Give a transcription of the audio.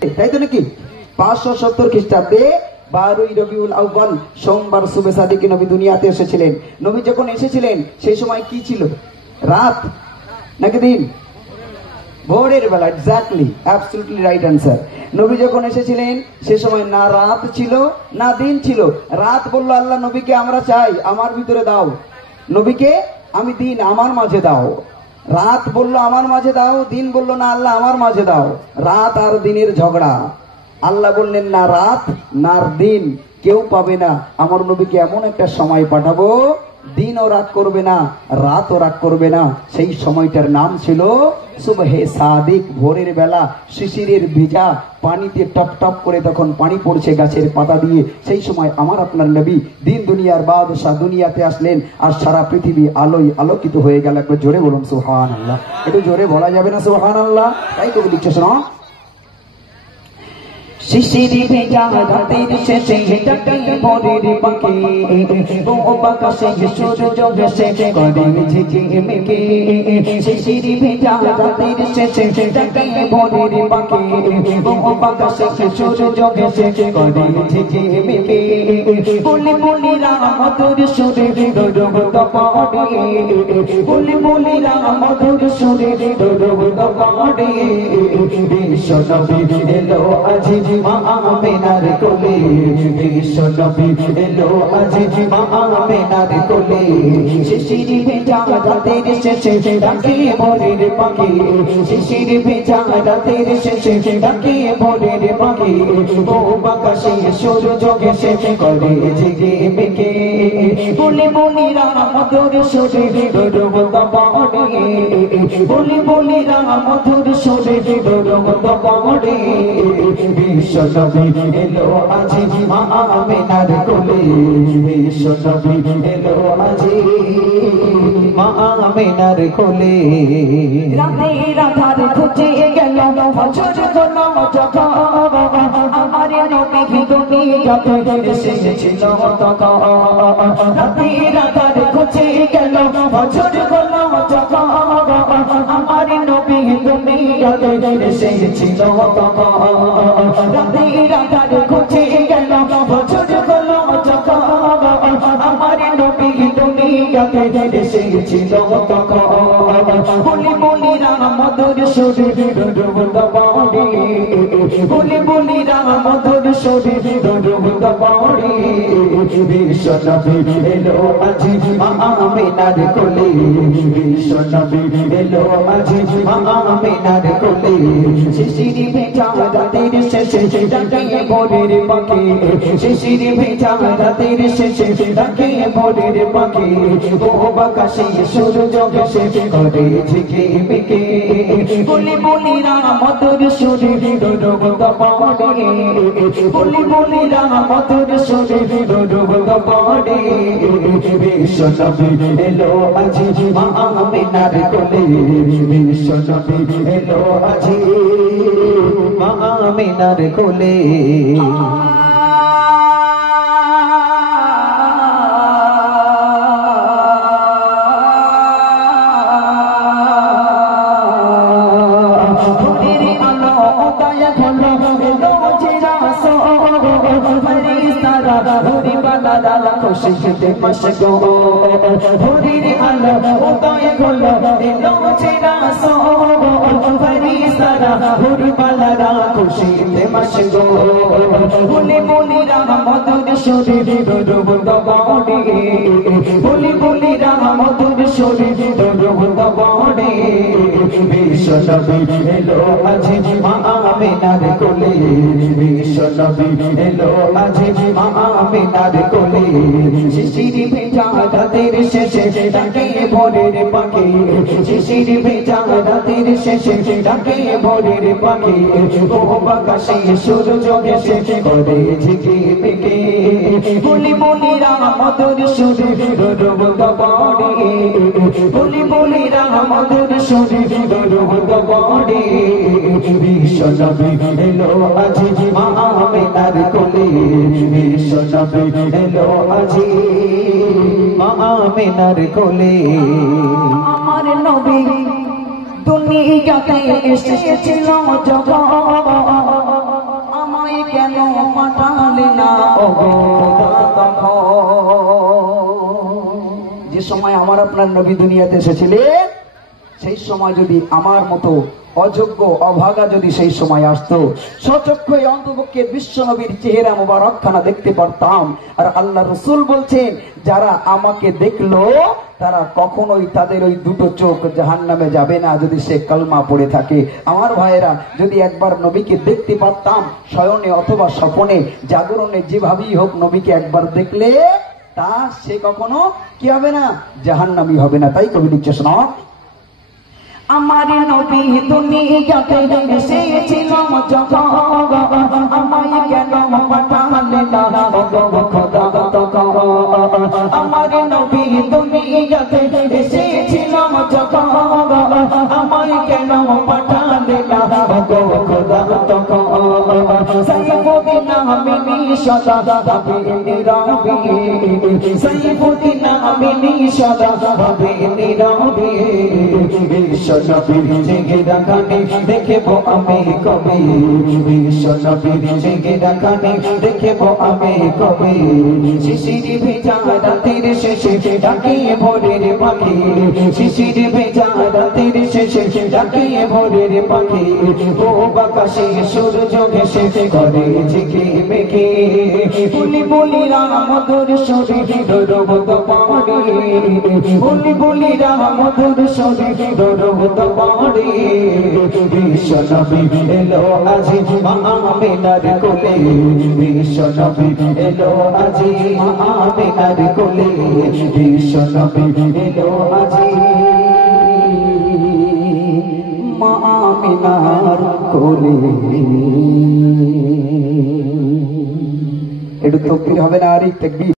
তাই তো নাকি? 570 খ্রিস্টাব্দে 12ই রবিউল আউয়াল সোমবার সুবে সাদিকে নবী দুনিয়াতে এসেছিলেন। নবী যখন এসেছিলেন সেই সময় কি ছিল? রাত নাকি দিন? ভোরের বেলা। Exactly, absolutely right answer. নবী যখন এসেছিলেন সে সময় না রাত ছিল না দিন ছিল। রাত বলল আল্লাহ নবীকে আমরা চাই আমার ভিতরে দাও, নবীকে আমি দিন আমার মাঝে দাও। রাত বলল আমার মাঝে দাও, দিন বলল না আল্লাহ আমার মাঝে দাও। রাত আর দিনের ঝগড়া। আল্লাহ বললেন না রাত না দিন কেউ পাবে না, আমার নবীকে এমন একটা সময় পাঠাবো দিনও রাগ করবে না রাতও রাগ করবে না। সেই সময়টার নাম ছিল সুবহে সাদিক, ভোরের বেলা, শিশিরের ভিজা পানিতে টপ টপ করে তখন পানি পড়ছে গাছের পাতা দিয়ে। সেই সময় আমার আপনার নবী দিন দুনিয়ার বাদশাহ দুনিয়াতে আসলেন আর সারা পৃথিবী আলোয় আলোকিত হয়ে গেল। একবার জোরে বলুন সুবহানাল্লাহ। একটু জোরে বলা যাবে না সুবহানাল্লাহ? তাই কবি লিখছে শোনো, শিশিরি ভেজা রাতের শেষে ডাকে ভোরের পাখি, ও বাতাসে সূর্য ভেসে করে ঝিঝিমিকি। শিশিরি ভেজা রাতের শেষে ডাকে ভোরের পাখি, ও বাতাসে সূর্য ভেসে করে ঝিঝিমিকি। বলি বলি রাম মধুর সুরে দরুদ পড়ে, বলি বলি রাম মধুর সুরে দরুদ পড়ে। বিশ্ব নবী এলো আজি মা আমেনার কোলে, বিশ্ব নবী এলো আজি মা আমেনার কোলে। শিশির ভেজা রাতের শেষে ডাকে ভোরের পাখি, শিশির ভেজা রাতের শেষে ডাকে ভোরের পাখি। ও বাতাসে সূর্য ভেসে করে ঝিঝিমিকি। বলি বলি রাম মধুর সুরে দরুদ পড়ে, বলি বলি রাম মধুর সুরে দরুদ পড়ে। বিশ্ব নবী এলো আজি মা আমেনার কোলে, বিশ্ব নবী এলো আজি মা আমেনার কোলে। রাতে রাধার খুঁজে গেল বছর কোনো যখন আমার নবী দুনিয়াতে এসেছিল তখন। রাতে রাধার খুঁজে গেল বছর কোনো যখন আমার নবী দুনিয়াতে এসেছিল তখন। রাতে রাধার খুঁজে গেল বছর কোনো যখন আমার নবী দুনিয়াতে এসেছিল তখন। বলি বলি রাম মধুর সুরে দরুদ পড়ে, বলি বলি রাম মধুর সুরে দরুদ পড়ে। বিশ্ব নবী এলো আজি মা আমেনার কোলে, বিশ্ব নবী এলো আজি মা আমেনার কোলে। শিশির ভেজা রাতের শেষে ডাকে ভোরের পাখি, শিশির ভেজা রাতের শেষে ডাকে ভোরের পাখি। ও বাতাসে সূর্য ভেসে করে ঝিঝিমিকি। বলি বলি রাম মধুর সুরে দরুদ পড়ে, বলি বলি রাম মধুর সুরে দরুদ পড়ে। বিশ্ব নবী এলো আজি মা আমেনার কোলে, বিশ্ব নবী এলো আজি মা আমেনার কোলে। খুশিতে মশগো ভোরের আলো উদয় হলো এলো চেরা সো ফরিস্তারা ভোরবেলা খুশিতে মশগো। বলি বলি রাম মধুর সুরে দরুদ পড়ে, বলি বলি রাম মধুর সুরে দরুদ পড়ে। বিশ্ব নবী এলো আজি মা আমেনার কোলে, বিশ্ব নবী এলো আজি মা আমেনার কোলে। শিশির ভেজা রাতের শেষে ডাকে ভোরের পাখি, শিশির ভেজা রাতের শেষে ডাকে ভোরের পাখি। ও বাতাসে সূর্য ভেসে করে ঝিঝিমিকি। বলি বলি রাম মধুর সুরে দরুদ পড়ে, বলি বলি রাম মধুর সুরে দরুদ পড়ে। বিশ্ব নবী এলো আজি মা আমেনার কোলে, বিশ্ব নবী এলো আজি মা আমেনার কোলে। আমার নবী দুনিয়াতে এসেছিল যখন আপনার নবী দুনিয়াতে এসেছিলেন, সেই সময় যদি আমার মতো অযোগ্য অভাগা যদি সেই সময় আসতো, সচক্ষে অন্তপক্ষে বিশ্ব নবীর চেহারা মোবারকখানা দেখতে পারতাম। আর আল্লাহ রসুল বলছেন, যারা আমাকে দেখলো তারা কখনোই তাদের ওই দুটো চোখ জাহান্নামে যাবে না যদি সে কালমা পড়ে থাকে। আমার ভাইয়েরা, যদি একবার নবীকে দেখতে পারতাম, শয়নে অথবা স্বপনে জাগরণে যেভাবেই হোক, নবীকে একবার দেখলে তা সে কখনো কি হবে না, জাহান্নামী হবে না। তাই কবি লিখছে, শোনো, আমার নবী দুনিয়াতে এসেছিলাম যখন, আমায় কেন পাঠালে না গো খোদা তখন। আমার নবী দুনিয়াতে এসেছিলাম যখন, আমায় কেন পাঠালে না গো খোদা তখন। সাইফুদ্দিন আমিনী সদা ভাবে নীরবে, সাইফুদ্দিন আমিনী সদা ভাবে নীরবে। বিশ্বনবীর চেহারাখানি দেখব আমি কবে, বিশ্বনবীর চেহারাখানি দেখব আমি কবে। শিশির ভেজা রাতের শেষে ডাকিয়ে ভোরের পাখি, শিশির ভেজা রাতের শেষে ডাকিয়ে ভোরের পাখি। ও বাকাশে সূর্য ঘেষে করে ঝিকি মেঘে, বলি বলি রাম মধুর সুরে দরবত পাড়ে, বলি বলি রাম মধুর সুরে দরবত পাড়ে। বিশ্বনবী এলো আজি মা আমিনার কোলে, বিশ্বনবী এলো আজি মা আমিনার কোলে, বিশ্বনবী এলো আজি মা আমিনার কোলে। একটু তকবীর হবে না? আর এই তাকবীর।